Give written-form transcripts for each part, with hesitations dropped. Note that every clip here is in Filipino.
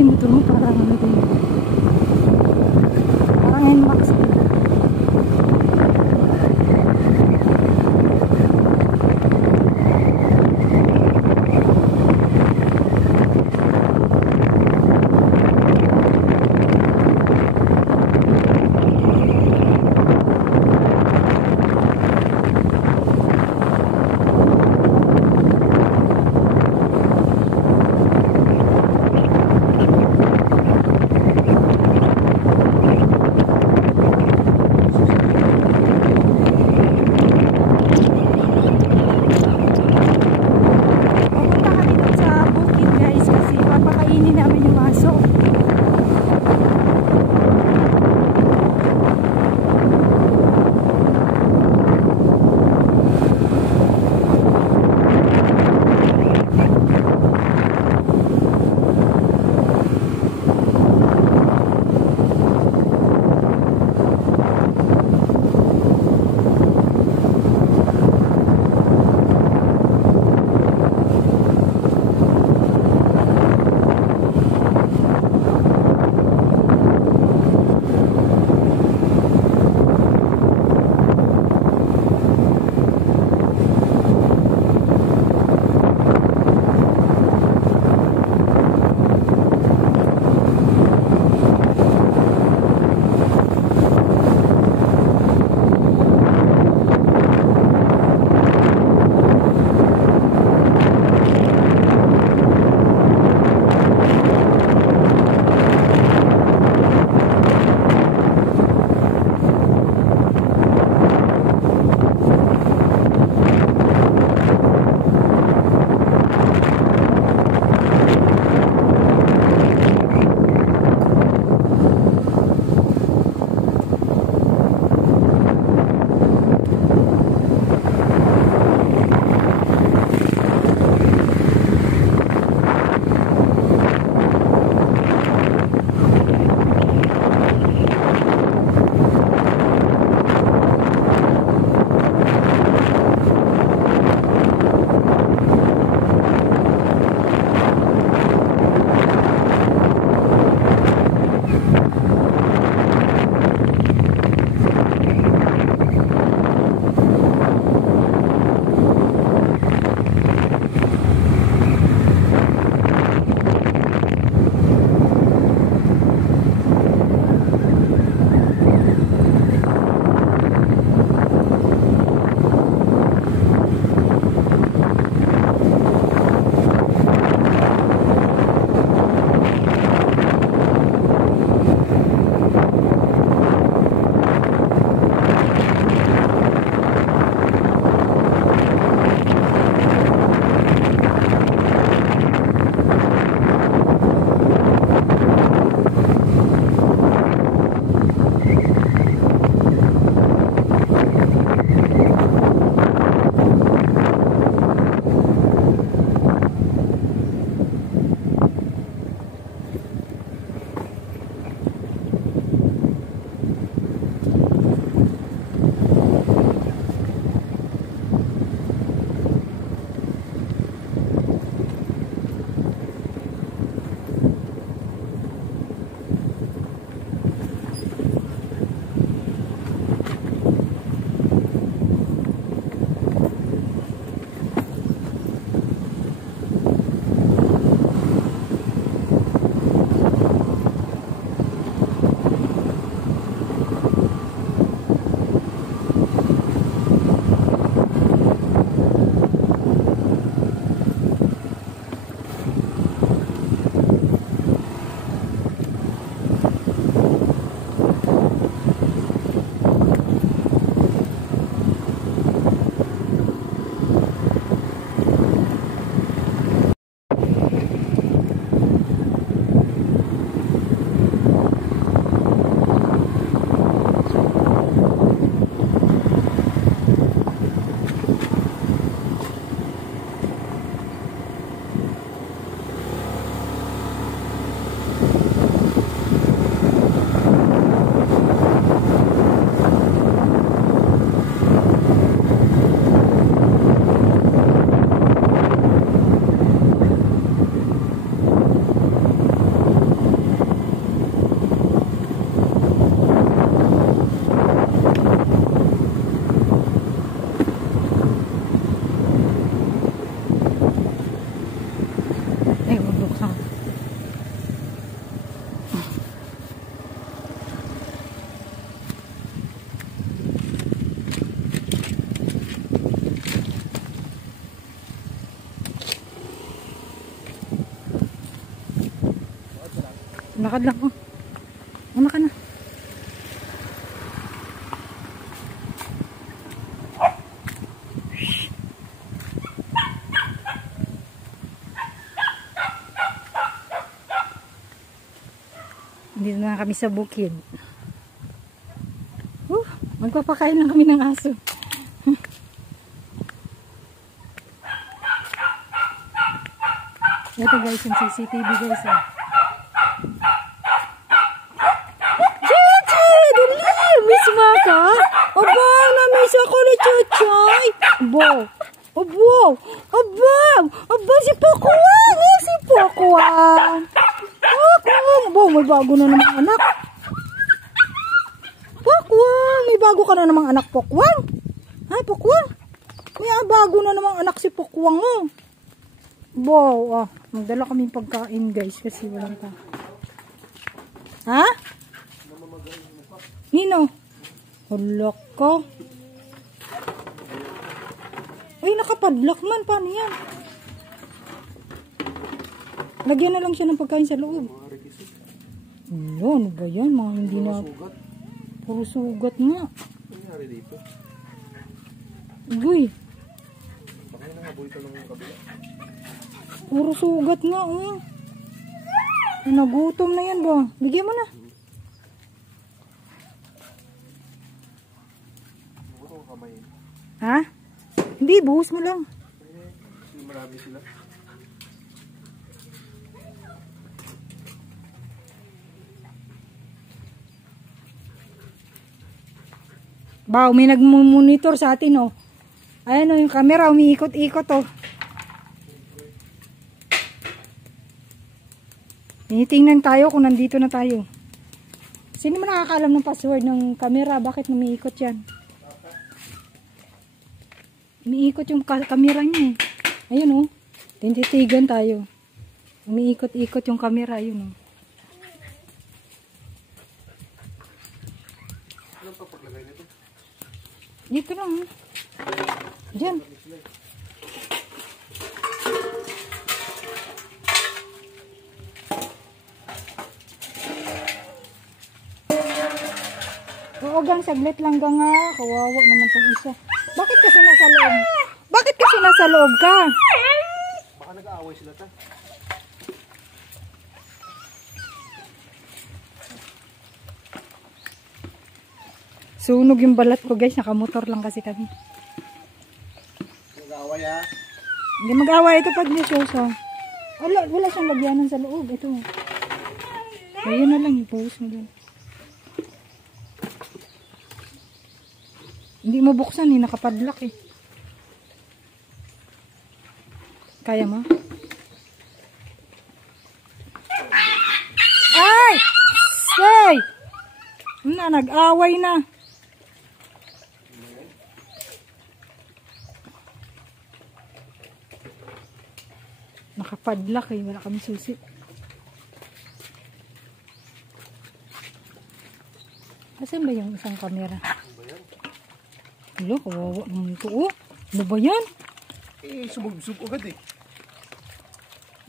yung motor mo parang ano din. Parang NMAX. Lakad lang, oh. Una ka na. Dito na kami sa bukid. Magpapakain lang kami ng aso. Ito guys, yung CCTV guys. Chichi! Dali! Miss Maka? Aba! Na-miss ako na Chachay! Aba! Aba! Aba! Aba! Si Pakuan! Si Pakuan! Pakuan! Aba! May bago na namang anak. Pakuan! May bago ka na namang anak, Pakuan. Ay, Pakuan. May bago na namang anak si Pakuan, oh. Wow, magdala kaming pagkain, guys, kasi walang pa. Ha? Nino? Hulak ka. Ay, nakapadlock man. Paano yan? Lagyan na lang siya ng pagkain sa loob. Ano ba yan? Mga hindi na... Puro sugat nga. Ano nangyari dito? Uy. Baka yun ang abuy ka ng kabila. Puro sugat nga, oh. Nagutom na yan ba? Bigyan mo na. Ano kamay? Ha? Hindi, buhos mo lang. Marami sila. Baw, may nagmumonitor sa atin, oh. Ayan, oh, yung camera, umiikot-ikot, oh. Tinitingnan tayo kung nandito na tayo. Sino man nakakaalam ng password ng camera? Bakit umiikot yan? Umiikot yung camera niya, eh. Ayun, oh. Tintitigan tayo. Umiikot-ikot yung camera, ayun, oh. Ano pa paglagay nito? Dito lang, oh. Diyan. Oo gang, saglit lang gang nga. Kawawa naman tong isa. Bakit kasi nasa loob? Bakit kasi nasa loob ka? Baka nag-aaway sila ta. Sunog yung balat ko guys. Nakamotor lang kasi kami. Nag-aaway ha? Hindi mag-away ito pag nisyoso. Wala siyang lagyanan sa loob. Ito. Ayun na lang. I-post mo dyan. Hindi mo buksan eh. Nakapadlock eh. Kaya mo? Ay! Say! Nag-away na. Nakapadlock eh. Wala kami susi. Asan ba yung isang camera? Hello, kawawa naman ito. Oh, ano ba yan? Eh, sumubsub agad eh.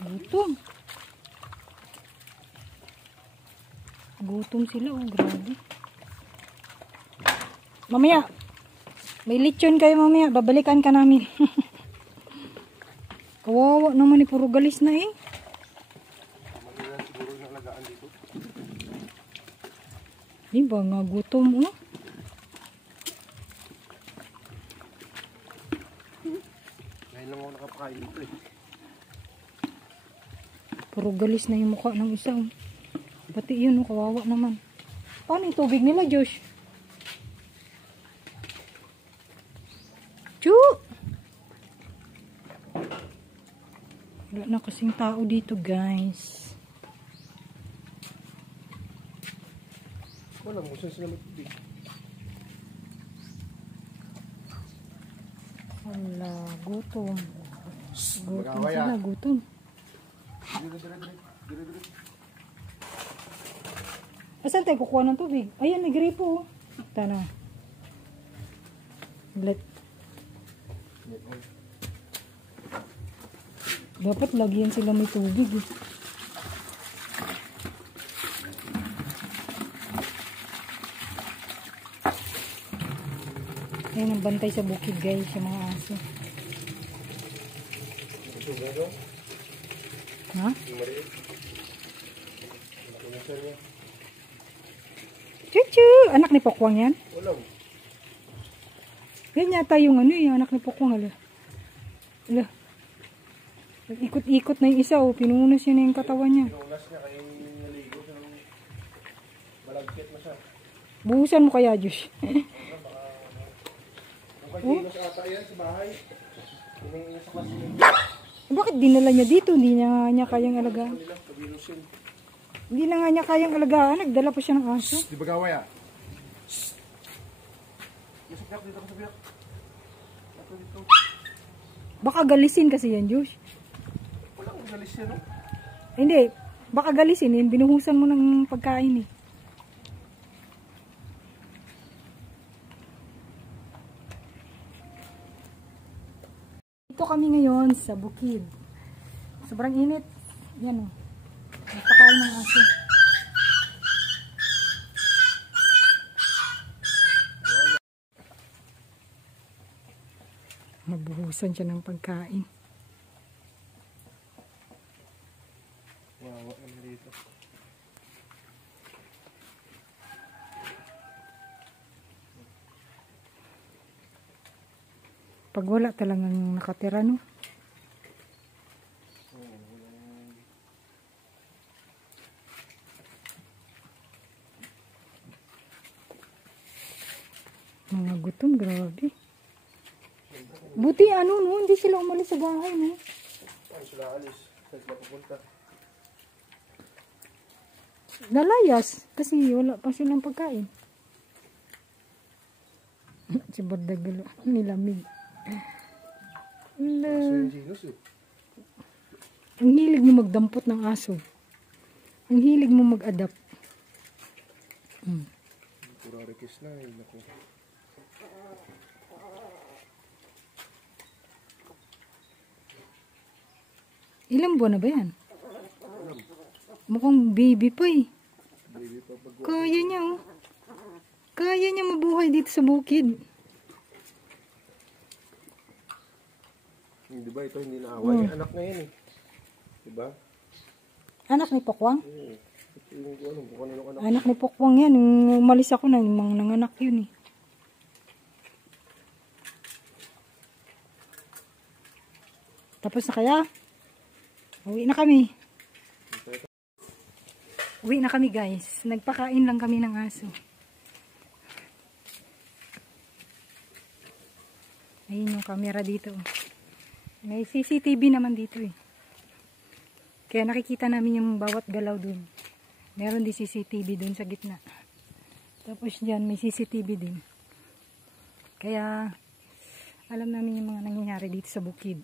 Gutom. Gutom sila. Oh, grabe. Mamaya, may lechon kayo mamaya. Babalikan ka namin. Kawawa naman eh. Puro galis na eh. Maganda siguro yung alagaan dito. Di ba nga gutom oh? Ngayon lang ako nakapakain dito eh. Puro galis na yung mukha ng isa. Oh. Pati yun, oh, kawawa naman. Paano yung tubig nila, Josh? Chu! Wala na kasing tao dito, guys. Wala mo, saan sila magtubig? Wala, gutom. Gutom Mag-away sila, ah. gutom. Dire. Asan tayo kukuha ng tubig? Ayan, may gripo. Oh. Tana. Dapat lagyan sila may tubig. Eh. Ayun ang bantay sa bukid guys, yung mga aso. Ito gano? Ha? Yung maliit. Nakunasan niya. Chuchu! Anak ni Pokwang yan? Walang. Yan yata yung ano yung anak ni Pokwang. Ala. Ala. Ikot-ikot na yung isa oh. Pinunas niya na yung katawan niya. Pinunas niya kaya naligo siya ng malagkit na siya. Buhusan mo kaya, Josh. Kung kaginos ata yan sa bahay. Hindi sa kasi Bakit dinala niya dito? Hindi niya kayang alagaan. nila. Kaginusin. Hindi na nga niya kayang alagaan. Nagdala pa siya ng aso. Di ba gaway ah? Masabyak dito, masabyak. Ito dito. Baka galisin kasi yan, Josh. Walang galis yan, no? Hindi. Baka galisin yan. Binuhusan mo ng pagkain eh. Ito kami ngayon sa bukid. Sobrang init. Yan o. Napakain ng aso. Mabuhusan siya ng pagkain. Wawa naman dito. Pag wala talagang nakatira, no? Mga gutom, grabe. Buti ano, no? Hindi sila umalis sa bahay, no? Ay, sila alis. Saan sila pupunta? Nalayas. Kasi wala pa silang pagkain. Si Bardagalo, nilamig. Wala. Aso yung ginos eh. Ang hilig mo magdampot ng aso. Ang hilig mo mag-adapt. Pura rekis na eh. Naku. Ilang buwan na ba yan? Mukhang baby pa eh. Baby pa pag... Kaya niya oh. Kaya niya mabuhay dito sa bukid. Di ba ito hindi naaway? Anak na yan eh. Di ba? Anak ni Pokwang? Ito yung ko alam kung kanino anak. Anak ni Pokwang yan. Nung umalis ako na, mga nanganak yun eh. Tapos na kaya? Uwi na kami. Uwi na kami guys. Nagpakain lang kami ng aso. Ayun yung camera dito. May CCTV naman dito eh. Kaya nakikita namin yung bawat galaw dun. Meron din CCTV dun sa gitna. Tapos dyan may CCTV din. Kaya alam namin yung mga nangyayari dito sa bukid.